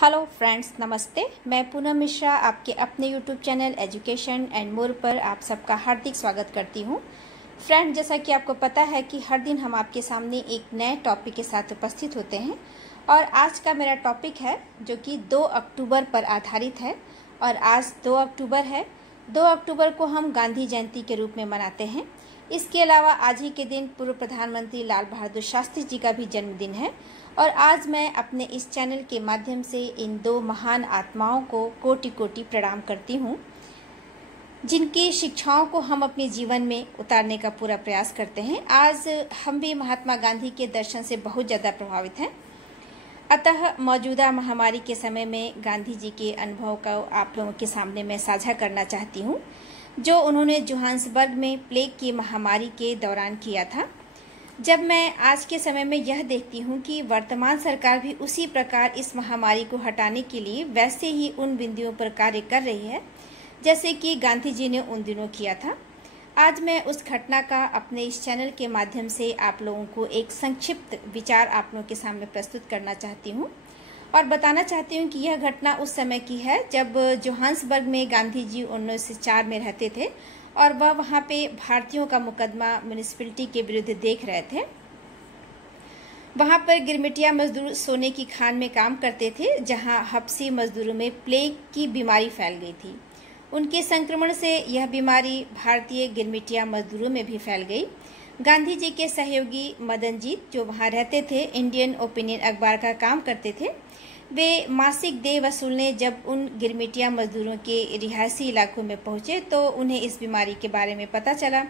Hello friends, नमस्ते। मैं पूनम मिश्रा आपके अपने YouTube channel education and more पर आप सबका हार्दिक स्वागत करती हूं। फ्रेंड, जैसा कि आपको पता है कि हर दिन हम आपके सामने एक नए टॉपिक के साथ उपस्थित होते हैं और आज का मेरा टॉपिक है जो कि 2 अक्टूबर पर आधारित है। और आज 2 अक्टूबर है। 2 अक्टूबर को हम गांधी जयंती के रूप में मनाते हैं। इसके अलावा आज ही के दिन पूर्व प्रधानमंत्री लाल बहादुर शास्त्री जी का भी जन्मदिन है। और आज मैं अपने इस चैनल के माध्यम से इन 2 महान आत्माओं को कोटि कोटि प्रणाम करती हूँ, जिनकी शिक्षाओं को हम अपने जीवन में उतारने का पूरा प्रयास करते हैं। आज हम भी महात्मा गांधी के दर्शन से बहुत ज़्यादा प्रभावित हैं। अतः मौजूदा महामारी के समय में गांधी जी के अनुभव को आप लोगों के सामने मैं साझा करना चाहती हूँ, जो उन्होंने जोहान्सबर्ग में प्लेग की महामारी के दौरान किया था। जब मैं आज के समय में यह देखती हूँ कि वर्तमान सरकार भी उसी प्रकार इस महामारी को हटाने के लिए वैसे ही उन बिंदुओं पर कार्य कर रही है जैसे कि गांधी जी ने उन दिनों किया था। आज मैं उस घटना का अपने इस चैनल के माध्यम से आप लोगों को एक संक्षिप्त विचार आप लोगों के सामने प्रस्तुत करना चाहती हूँ और बताना चाहती हूँ कि यह घटना उस समय की है जब जोहान्सबर्ग में गांधी जी 1904 में रहते थे और वह वहाँ पे भारतीयों का मुकदमा म्यूनिसिपैलिटी के विरुद्ध देख रहे थे। वहाँ पर गिरमिटिया मजदूर सोने की खान में काम करते थे, जहाँ हबसी मजदूरों में प्लेग की बीमारी फैल गई थी। उनके संक्रमण से यह बीमारी भारतीय गिरमिटिया मजदूरों में भी फैल गई। गांधी जी के सहयोगी मदनजीत, जो वहाँ रहते थे, इंडियन ओपिनियन अखबार का काम करते थे। वे मासिक देय वसूलने जब उन गिरमिटिया मजदूरों के रिहायशी इलाकों में पहुंचे तो उन्हें इस बीमारी के बारे में पता चला।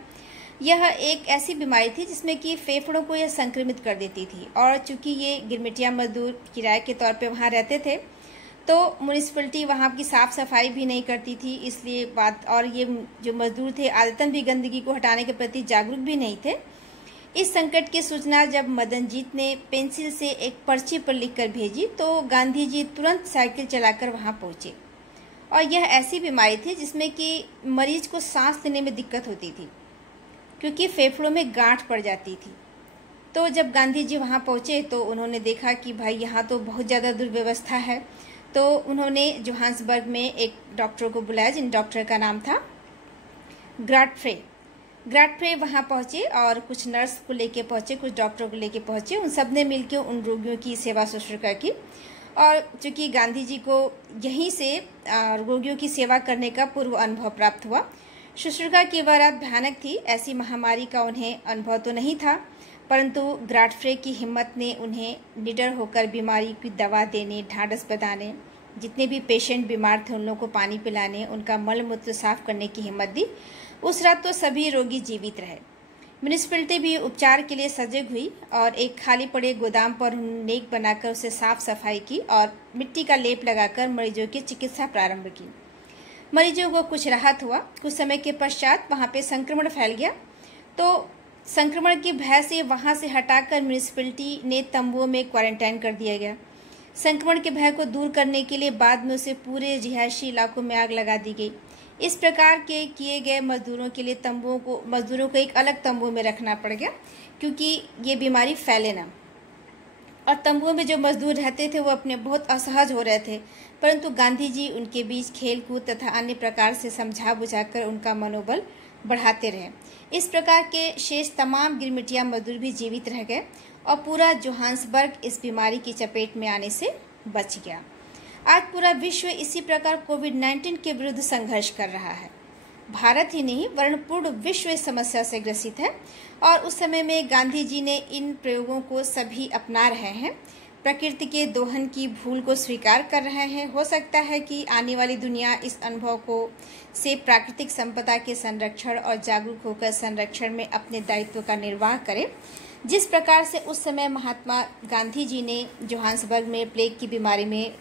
यह एक ऐसी बीमारी थी जिसमें कि फेफड़ों को यह संक्रमित कर देती थी और चूंकि ये गिरमिटिया मजदूर किराए के तौर पे वहाँ रहते थे तो म्यूनिसिपैलिटी वहाँ की साफ सफाई भी नहीं करती थी, इसलिए बात और ये जो मजदूर थे आदतन भी गंदगी को हटाने के प्रति जागरूक भी नहीं थे। इस संकट की सूचना जब मदनजीत ने पेंसिल से एक पर्ची पर लिखकर भेजी तो गांधी जी तुरंत साइकिल चलाकर वहां पहुंचे। और यह ऐसी बीमारी थी जिसमें कि मरीज को सांस लेने में दिक्कत होती थी क्योंकि फेफड़ों में गांठ पड़ जाती थी। तो जब गांधी जी वहां पहुंचे तो उन्होंने देखा कि भाई यहाँ तो बहुत ज़्यादा दुर्व्यवस्था है। तो उन्होंने जोहान्सबर्ग में एक डॉक्टर को बुलाया, जिन डॉक्टर का नाम था ग्राटफ्रे वहाँ पहुँचे और कुछ नर्स को लेके पहुँचे, कुछ डॉक्टरों को लेके पहुँचे। उन सब ने मिलकर उन रोगियों की सेवा शुश्रूषा की और चूंकि गांधी जी को यहीं से रोगियों की सेवा करने का पूर्व अनुभव प्राप्त हुआ। शुश्रूषा की वह रात भयानक थी। ऐसी महामारी का उन्हें अनुभव तो नहीं था, परंतु ग्राटफ्रे की हिम्मत ने उन्हें निडर होकर बीमारी की दवा देने, ढांढस बंधाने, जितने भी पेशेंट बीमार थे उन लोगों को पानी पिलाने, उनका मल मूत्र साफ करने की हिम्मत दी। उस रात तो सभी रोगी जीवित रहे। म्यूनिसिपैलिटी भी उपचार के लिए सजग हुई और एक खाली पड़े गोदाम पर नेक बनाकर उसे साफ सफाई की और मिट्टी का लेप लगाकर मरीजों की चिकित्सा प्रारंभ की। मरीजों को कुछ राहत हुआ। कुछ समय के पश्चात वहाँ पे संक्रमण फैल गया, तो संक्रमण के भय से वहाँ से हटाकर म्यूनिसिपैलिटी ने तंबुओं में क्वारंटाइन कर दिया गया। संक्रमण के भय को दूर करने के लिए बाद में उसे पूरे रिहायशी इलाकों में आग लगा दी गई। इस प्रकार के किए गए मजदूरों के लिए मजदूरों को एक अलग तंबू में रखना पड़ गया क्योंकि ये बीमारी फैले ना। और तंबुओं में जो मजदूर रहते थे वो अपने बहुत असहज हो रहे थे, परंतु गांधी जी उनके बीच खेल कूद तथा अन्य प्रकार से समझा बुझाकर उनका मनोबल बढ़ाते रहे। इस प्रकार के शेष तमाम गिरमिटिया मजदूर भी जीवित रह गए और पूरा जोहान्सबर्ग इस बीमारी की चपेट में आने से बच गया। आज पूरा विश्व इसी प्रकार कोविड-19 के विरुद्ध संघर्ष कर रहा है। भारत ही नहीं वरन पूर्ण विश्व इस समस्या से ग्रसित है और उस समय में गांधी जी ने इन प्रयोगों को सभी अपना रहे हैं। प्रकृति के दोहन की भूल को स्वीकार कर रहे हैं। हो सकता है कि आने वाली दुनिया इस अनुभव को से प्राकृतिक संपदा के संरक्षण और जागरूक होकर संरक्षण में अपने दायित्व का निर्वाह करे। जिस प्रकार से उस समय महात्मा गांधी जी ने जोहान्सबर्ग में प्लेग की बीमारी में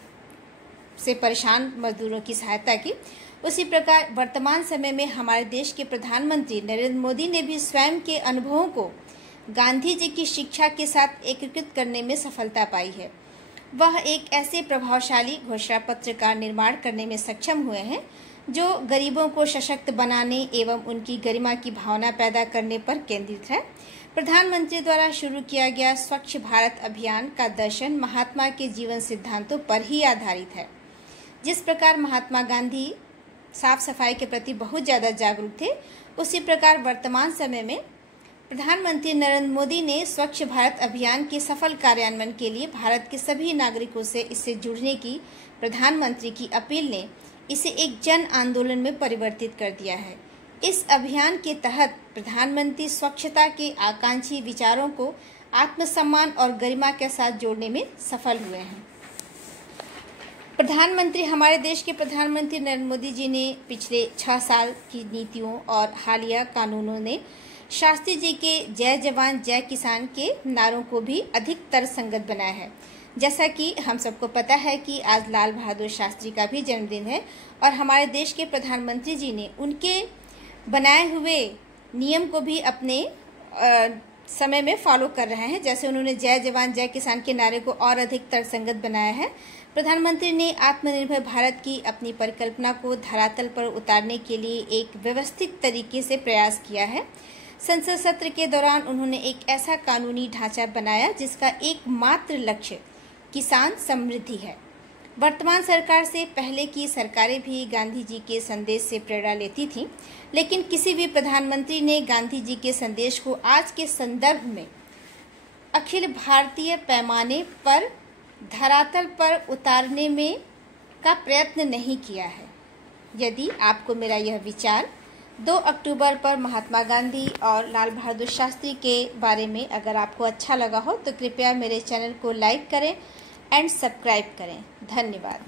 से परेशान मजदूरों की सहायता की, उसी प्रकार वर्तमान समय में हमारे देश के प्रधानमंत्री नरेंद्र मोदी ने भी स्वयं के अनुभवों को गांधी जी की शिक्षा के साथ एकीकृत करने में सफलता पाई है। वह एक ऐसे प्रभावशाली घोषणा पत्र का निर्माण करने में सक्षम हुए हैं जो गरीबों को सशक्त बनाने एवं उनकी गरिमा की भावना पैदा करने पर केंद्रित है। प्रधानमंत्री द्वारा शुरू किया गया स्वच्छ भारत अभियान का दर्शन महात्मा के जीवन सिद्धांतों पर ही आधारित है। जिस प्रकार महात्मा गांधी साफ सफाई के प्रति बहुत ज़्यादा जागरूक थे, उसी प्रकार वर्तमान समय में प्रधानमंत्री नरेंद्र मोदी ने स्वच्छ भारत अभियान के सफल कार्यान्वयन के लिए भारत के सभी नागरिकों से इससे जुड़ने की प्रधानमंत्री की अपील ने इसे एक जन आंदोलन में परिवर्तित कर दिया है। इस अभियान के तहत प्रधानमंत्री स्वच्छता के आकांक्षी विचारों को आत्मसम्मान और गरिमा के साथ जोड़ने में सफल हुए हैं। प्रधानमंत्री हमारे देश के प्रधानमंत्री नरेंद्र मोदी जी ने पिछले 6 साल की नीतियों और हालिया कानूनों ने शास्त्री जी के जय जवान जय किसान के नारों को भी अधिक तर्कसंगत बनाया है। जैसा कि हम सबको पता है कि आज लाल बहादुर शास्त्री का भी जन्मदिन है और हमारे देश के प्रधानमंत्री जी ने उनके बनाए हुए नियम को भी अपने समय में फॉलो कर रहे हैं। जैसे उन्होंने जय जवान जय किसान के नारे को और अधिक तर्कसंगत बनाया है। प्रधानमंत्री ने आत्मनिर्भर भारत की अपनी परिकल्पना को धरातल पर उतारने के लिए एक व्यवस्थित तरीके से प्रयास किया है। संसद सत्र के दौरान उन्होंने एक ऐसा कानूनी ढांचा बनाया जिसका एकमात्र लक्ष्य किसान समृद्धि है। वर्तमान सरकार से पहले की सरकारें भी गांधी जी के संदेश से प्रेरणा लेती थीं, लेकिन किसी भी प्रधानमंत्री ने गांधी जी के संदेश को आज के संदर्भ में अखिल भारतीय पैमाने पर धरातल पर उतारने में का प्रयत्न नहीं किया है। यदि आपको मेरा यह विचार 2 अक्टूबर पर महात्मा गांधी और लाल बहादुर शास्त्री के बारे में अगर आपको अच्छा लगा हो तो कृपया मेरे चैनल को लाइक करें एंड सब्सक्राइब करें। धन्यवाद।